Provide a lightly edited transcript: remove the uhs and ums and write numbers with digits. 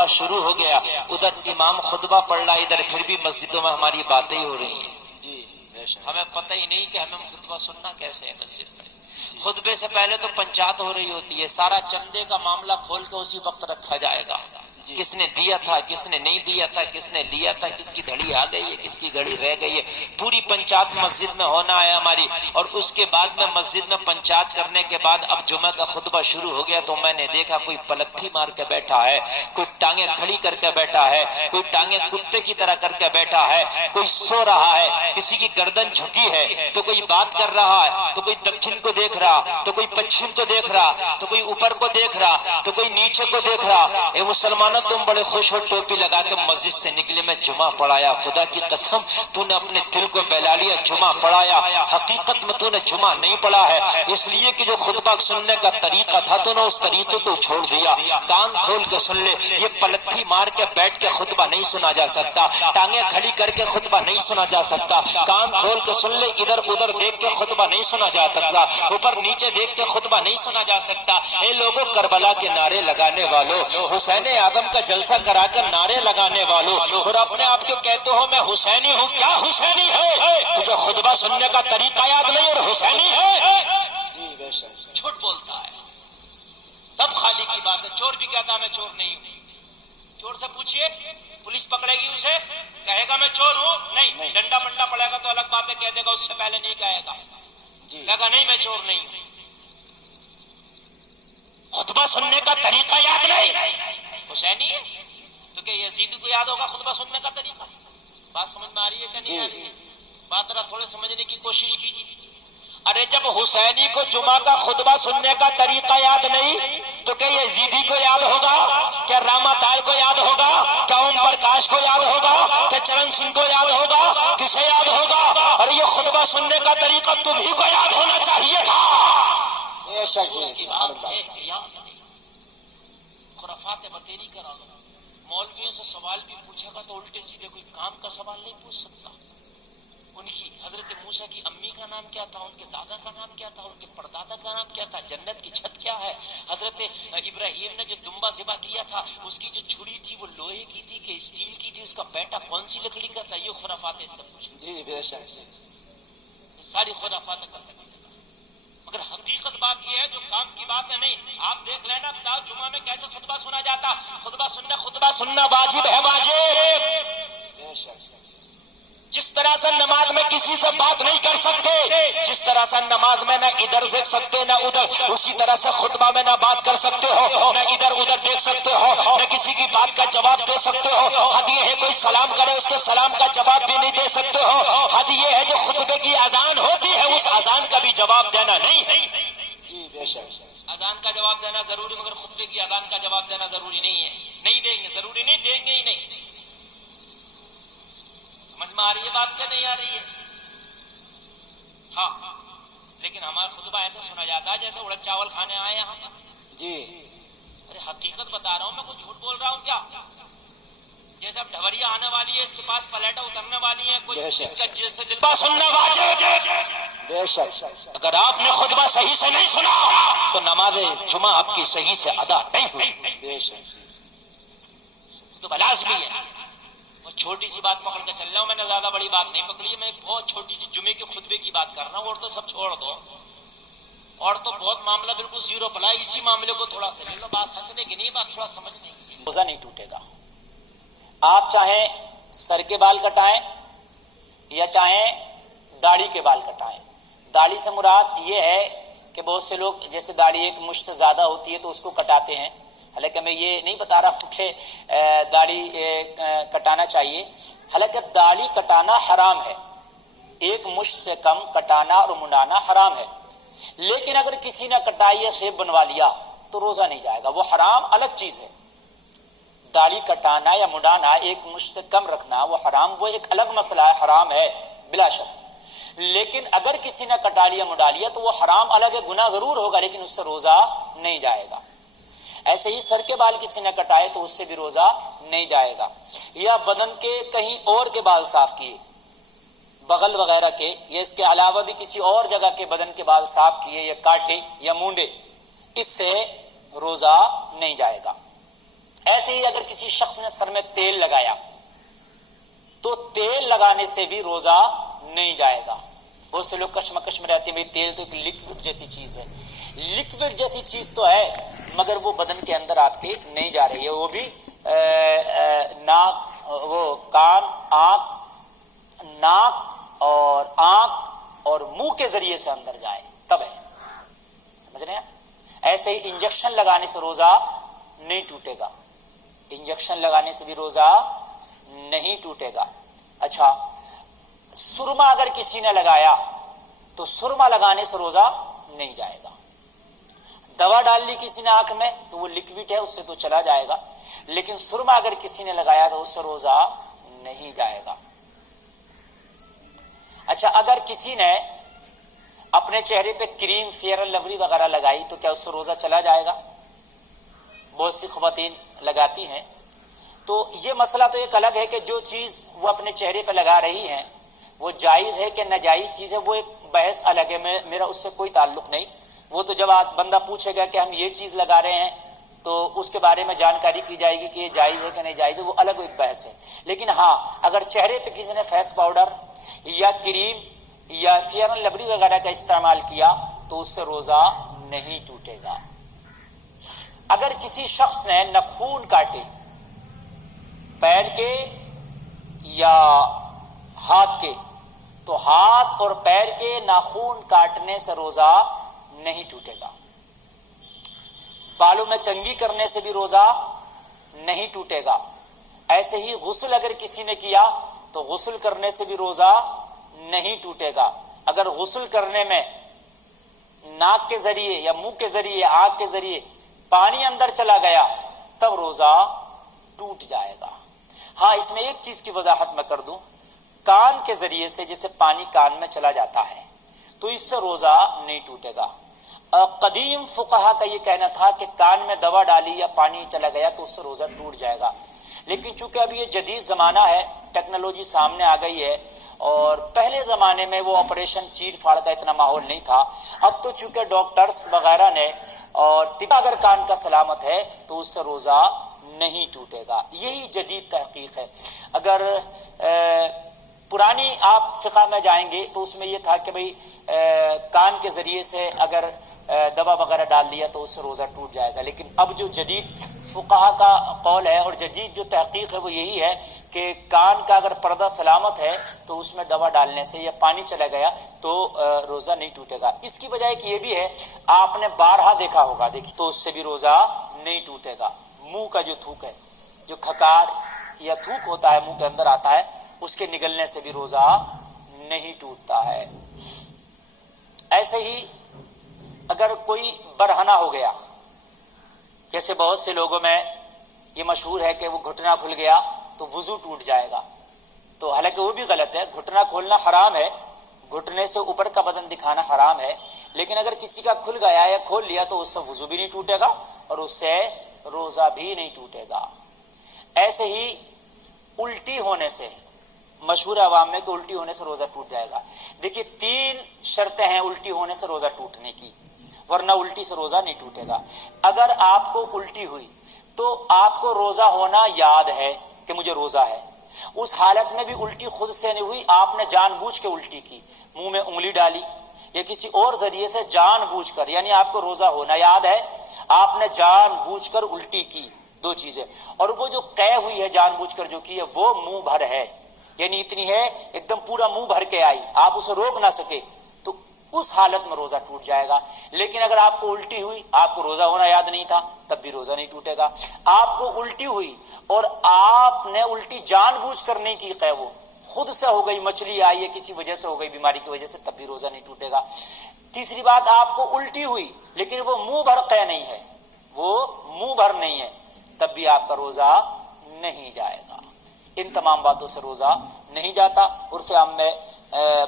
خطبہ شروع ہو گیا، ادھر امام خطبہ پڑھ رہا، ادھر پھر بھی مسجدوں میں ہماری باتیں ہی ہو رہی ہیں، ہمیں پتہ ہی نہیں کہ ہمیں خطبہ سننا کیسے ہے مسجد میں۔ خطبے سے پہلے تو پنچات ہو رہی ہوتی ہے، سارا چندے کا معاملہ کھول کے اسی وقت رکھا جائے گا، کس نے دیا تھا، کس نے نہیں دیا تھا، کس نے لیا تھا، کس کی گھڑی آ گئی ہے، کس کی گھڑی رہ گئی ہے، پوری پنچات مسجد میں ہونا ہے ہماری۔ اور اس کے بعد میں مسجد میں پنچات کرنے کے بعد اب جمعہ کا خطبہ شروع ہو گیا تو میں نے دیکھا کوئی پلتھی مار کے بیٹھا ہے، کوئی ٹانگیں کھڑی کر کے بیٹھا ہے، کوئی ٹانگیں کتے کی طرح کر کے بیٹھا ہے، کوئی سو رہا ہے، کسی کی گردن جھکی ہے تو کوئی بات کر رہا ہے، تو کوئی دکھن کو دیکھ رہا، تو کوئی پچھم کو دیکھ رہا، تو کوئی اوپر کو دیکھ رہا، تو کوئی نیچے کو دیکھ رہا۔ اے مسلمانوں، تم بڑے خوش ہو ٹوپی لگا کے مسجد سے نکلے، میں جمعہ پڑھایا، خدا کی قسم تو نے اپنے دل کو بہلا لیا، جمعہ پڑھایا، حقیقت میں تو نے جمعہ نہیں پڑھا ہے، اس لیے کہ جو خطبہ سننے کا طریقہ تھا تو نے اس طریقے کو چھوڑ دیا۔ کان کھول کے سن لے، یہ پلتھی مار کے بیٹھ کے خطبہ نہیں سنا جا سکتا، ٹانگیں کھڑی کر کے خطبہ نہیں سنا جا سکتا، کان کھول کے سن لے، ادھر ادھر دیکھ کے خطبہ نہیں سنا جا سکتا، اوپر نیچے دیکھ کے خطبہ نہیں سنا جا سکتا۔ اے لوگوں، کربلا کے نعرے لگانے والوں، حسین اعظم کا جلسہ کرا کر نعرے لگانے والوں، اور اپنے آپ کو کہتے ہو میں حسینی ہوں، کیا حسینی ہے؟ تجھے خطبہ سننے کا طریقہ یاد نہیں اور حسینی ہے؟ جی بے شک، جھوٹ بولتا ہے، سب خالی کی بات ہے۔ چور بھی کہتا ہے میں چور نہیں ہوں، چور سے پوچھئے، پولیس پکڑے گی اسے، کہے گا میں چور ہوں؟ نہیں، ڈنڈا بنڈا پڑے گا تو الگ بات ہے، کہہ دے گا، اس سے پہلے نہیں کہے گا، کہے گا نہیں میں چور نہیں ہوں۔ خطبہ سننے کا طریقہ یاد نہیں، حسینی ہے؟ تو کہ یزیدی کو یاد ہوگا خطبہ سننے کا طریقہ؟ بات سمجھ میں آ رہی ہے کہ نہیں آ رہی ہے؟ بات ذرا تھوڑے سمجھنے کی کوشش کیجیے۔ ارے جب حسینی کو جمعہ کا خطبہ سننے کا طریقہ یاد نہیں تو کہ یزیدی کو یاد ہوگا، کیا راما تال کو یاد ہوگا، کیا اوم پرکاش کو یاد ہوگا، کیا چرن سنگھ کو یاد ہوگا، کسے یاد ہوگا؟ اور یہ خطبہ سننے کا طریقہ تمہیں کو یاد ہونا چاہیے تھا۔ افسوس کی بات ہے کہ یاد نہیں۔ خرافات بتیری کرا لو، مولویوں سے سوال بھی پوچھے گا تو الٹے سیدھے کوئی کام کا سوال نہیں پوچھ سکتا۔ ان کی حضرت موسیٰ کی امی کا نام کیا تھا، ان کے دادا کا نام کیا تھا، ان کے پردادا کا نام کیا تھا، جنت کی چھت کیا ہے، حضرت ابراہیم نے جو دمبا ذبح کیا تھا اس کی جو چھڑی تھی وہ لوہے کی تھی کہ اسٹیل کی تھی، اس کا بیٹا کون سی لکڑی کا تھا، یہ خرافات سے پوچھیں۔ جی بے شک، ساری خرافات کرتے ہیں، مگر حقیقت بات یہ ہے جو کام کی بات ہے نہیں۔ آپ دیکھ لینا جمعہ میں کیسے خطبہ سنا جاتا، خطبہ سننا واجب ہے، واجب۔ جس طرح سے نماز میں کسی سے بات نہیں کر سکتے، جس طرح سے نماز میں نہ ادھر دیکھ سکتے نہ ادھر، اسی طرح سے خطبہ میں نہ بات کر سکتے ہو، نہ ادھر ادھر دیکھ سکتے ہو، نہ کسی کی بات کا جواب دے سکتے ہو۔ حد یہ ہے کوئی سلام کرے اس کے سلام کا جواب بھی نہیں دے سکتے ہو۔ حد یہ ہے جو خطبے کی اذان ہوتی ہے اس اذان کا بھی جواب دینا نہیں ہے۔ جی بے شک، اذان کا جواب دینا ضروری، مگر خطبے کی اذان کا جواب دینا ضروری نہیں ہے، نہیں دیں گے، ضروری نہیں، دیں گے ہی نہیں۔ سمجھ میں آ رہی ہے بات کہ نہیں آ رہی ہے؟ ہاں، لیکن ہمارا خطبہ ایسا سنا جاتا ہے جیسے اڑد چاول کھانے آئے یہاں پر۔ جی ارے حقیقت بتا رہا ہوں، میں کچھ جھوٹ بول رہا ہوں کیا؟ جیسے اب ڈھوریا آنے والی ہے، اس کے پاس پلیٹیں اترنے والی ہیں، کوئی اس کا جل سے دل سننا واجب۔ بے شک، اگر آپ نے خطبہ صحیح سے نہیں سنا تو نماز جمعہ آپ کی صحیح سے ادا نہیں ہوئی۔ بے شک، تو لازمی ہے۔ اور چھوٹی سی بات پکڑ کے چل رہا ہوں، میں نے زیادہ بڑی بات نہیں پکڑی ہے، میں ایک بہت چھوٹی سی جمعے کے خطبے کی بات کر رہا ہوں، اور تو سب چھوڑ دو، اور تو بہت معاملہ بالکل زیرو پلا، اسی معاملے کو تھوڑا سا لے لو، بات ہنسنے کی نہیں، بات تھوڑا سمجھنے کی۔ روزہ نہیں ٹوٹے گا، آپ چاہیں سر کے بال کٹائیں یا چاہیں داڑھی کے بال کٹائیں۔ داڑھی سے مراد یہ ہے کہ بہت سے لوگ جیسے داڑھی ایک مشت سے زیادہ ہوتی ہے تو اس کو کٹاتے ہیں، حالانکہ میں یہ نہیں بتا رہا ہوں کہ داڑھی کٹانا چاہیے، حالانکہ داڑھی کٹانا حرام ہے، ایک مشت سے کم کٹانا اور منڈانا حرام ہے، لیکن اگر کسی نے کٹائی یا شیپ بنوا لیا تو روزہ نہیں جائے گا، وہ حرام الگ چیز ہے۔ داڑھی کٹانا یا منڈانا، ایک مشت سے کم رکھنا، وہ حرام، وہ ایک الگ مسئلہ ہے، حرام ہے بلا شک، لیکن اگر کسی نے کٹا لیا منڈا لیا تو وہ حرام الگ ہے، گناہ ضرور ہوگا لیکن اس سے روزہ نہیں جائے گا۔ ایسے ہی سر کے بال کسی نے کٹائے تو اس سے بھی روزہ نہیں جائے گا، یا بدن کے کہیں اور کے بال صاف کیے، بغل وغیرہ کے، یا اس کے علاوہ بھی کسی اور جگہ کے بدن کے بال صاف کیے یا کاٹے یا مونڈے، اس سے روزہ نہیں جائے گا۔ ایسے ہی اگر کسی شخص نے سر میں تیل لگایا تو تیل لگانے سے بھی روزہ نہیں جائے گا. بہت سے لوگ کشمکش میں رہتے ہیں بھئی تیل تو ایک لیکوڈ جیسی چیز ہے. لیکوڈ جیسی چیز تو ہے مگر وہ بدن کے اندر آپ کے نہیں جا رہی ہے، وہ بھی آنکھ اور منہ کے ذریعے سے اندر جائے تب ہے. سمجھ رہے ہیں؟ ایسے ہی انجیکشن لگانے سے روزہ نہیں ٹوٹے گا، انجیکشن لگانے سے بھی روزہ نہیں ٹوٹے گا. اچھا، سرما اگر کسی نے لگایا تو سرما لگانے سے روزہ نہیں جائے گا. دوا ڈال لی کسی نے آنکھ میں تو وہ لکوڈ ہے، اس سے تو چلا جائے گا، لیکن سرما اگر کسی نے لگایا تو اس سے روزہ نہیں جائے گا. اچھا، اگر کسی نے اپنے چہرے پہ کریم فیئر اینڈ لولی وغیرہ لگائی تو کیا اس سے روزہ چلا جائے گا؟ بہت سی خواتین لگاتی ہیں. تو یہ مسئلہ تو ایک الگ ہے کہ جو چیز وہ اپنے چہرے پہ لگا رہی ہیں وہ جائز ہے کہ ناجائز چیز ہے، وہ ایک بحث الگ ہے، میرا اس سے کوئی تعلق نہیں. وہ تو جب بندہ پوچھے گا کہ ہم یہ چیز لگا رہے ہیں تو اس کے بارے میں جانکاری کی جائے گی کہ یہ جائز ہے کہ نہیں جائز ہے، وہ الگ ایک بحث ہے. لیکن ہاں، اگر چہرے پہ کسی نے فیس پاؤڈر یا کریم یا فیئر اینڈ لولی وغیرہ کا استعمال کیا تو اس سے روزہ نہیں ٹوٹے گا. اگر کسی شخص نے ناخن کاٹے پیر کے یا ہاتھ کے تو ہاتھ اور پیر کے ناخن کاٹنے سے روزہ نہیں ٹوٹے گا. بالوں میں کنگھی کرنے سے بھی روزہ نہیں ٹوٹے گا. ایسے ہی غسل اگر کسی نے کیا تو غسل کرنے سے بھی روزہ نہیں ٹوٹے گا. اگر غسل کرنے میں ناک کے ذریعے یا منہ کے ذریعے آنکھ کے ذریعے پانی اندر چلا گیا تب روزہ ٹوٹ جائے گا. ہاں، اس میں ایک چیز کی وضاحت میں کر دوں، کان کے ذریعے سے جیسے پانی کان میں چلا جاتا ہے تو اس سے روزہ نہیں ٹوٹے گا. قدیم فقہا کا یہ کہنا تھا کہ کان میں دوا ڈالی یا پانی چلا گیا تو اس سے روزہ ٹوٹ جائے گا. لیکن چونکہ اب یہ جدید زمانہ ہے، ٹیکنالوجی سامنے آ گئی ہے، اور پہلے زمانے میں وہ آپریشن چیر پھاڑ کا اتنا ماحول نہیں تھا. اب تو چونکہ ڈاکٹرز وغیرہ نے اور طب اگر کان کا سلامت ہے تو اس سے روزہ نہیں ٹوٹے گا. یہی جدید تحقیق ہے. اگر پرانی آپ فقہ میں جائیں گے تو اس میں یہ تھا کہ بھئی کان کے ذریعے سے اگر دوا وغیرہ ڈال دیا تو اس سے روزہ ٹوٹ جائے گا. لیکن اب جو جدید فقہا کا قول ہے اور جدید جو تحقیق ہے وہ یہی ہے کہ کان کا اگر پردہ سلامت ہے تو اس میں دوا ڈالنے سے یا پانی چلا گیا تو روزہ نہیں ٹوٹے گا. اس کی وجہ ایک یہ بھی ہے، آپ نے بارہا دیکھا ہوگا، دیکھیے تو اس سے بھی روزہ نہیں ٹوٹے گا. منہ کا جو تھوک ہے، جو کھکار یا تھوک ہوتا ہے منہ کے اندر آتا ہے، اس کے نگلنے سے بھی روزہ نہیں ٹوٹتا ہے. ایسے ہی اگر کوئی برہنہ ہو گیا، جیسے بہت سے لوگوں میں یہ مشہور ہے کہ وہ گھٹنا کھل گیا تو وضو ٹوٹ جائے گا، تو حالانکہ وہ بھی غلط ہے. گھٹنا کھولنا حرام ہے، گھٹنے سے اوپر کا بدن دکھانا حرام ہے، لیکن اگر کسی کا کھل گیا یا کھول لیا تو اس سے وضو بھی نہیں ٹوٹے گا اور اس سے روزہ بھی نہیں ٹوٹے گا. ایسے ہی الٹی ہونے سے، مشہور عوام میں کہ الٹی ہونے سے روزہ ٹوٹ جائے گا. دیکھیے 3 شرطیں ہیں الٹی ہونے سے روزہ ٹوٹنے کی، ورنہ الٹی سے روزہ نہیں ٹوٹے گا. اگر آپ کو الٹی ہوئی تو آپ کو روزہ ہونا یاد ہے کہ مجھے روزہ ہے، اس حالت میں بھی الٹی خود سے نہیں ہوئی، آپ نے جان بوجھ کے الٹی کی، منہ میں انگلی ڈالی یا کسی اور ذریعے سے جان بوجھ کر، یعنی آپ کو روزہ ہونا یاد ہے، آپ نے جان بوجھ کر الٹی کی. 2 چیزیں. اور وہ جو قے ہوئی ہے جان بوجھ کر جو کی ہے وہ منہ بھر ہے، یعنی اتنی ہے ایک دم پورا منہ بھر کے آئی، آپ اسے روک نہ سکے، تو اس حالت میں روزہ ٹوٹ جائے گا. لیکن اگر آپ کو الٹی ہوئی، آپ کو روزہ ہونا یاد نہیں تھا، تب بھی روزہ نہیں ٹوٹے گا. آپ کو الٹی ہوئی اور آپ نے الٹی جان بوجھ کر نہیں کی، قے وہ خود سے ہو گئی، مچھلی آئی ہے کسی وجہ سے ہو گئی، بیماری کی وجہ سے، تب بھی روزہ نہیں ٹوٹے گا. تیسری بات، آپ کو الٹی ہوئی لیکن وہ منہ بھر قے نہیں ہے، وہ منہ بھر نہیں ہے، تب بھی آپ کا روزہ نہیں جائے گا. ان تمام باتوں سے روزہ نہیں جاتا. عرف عام میں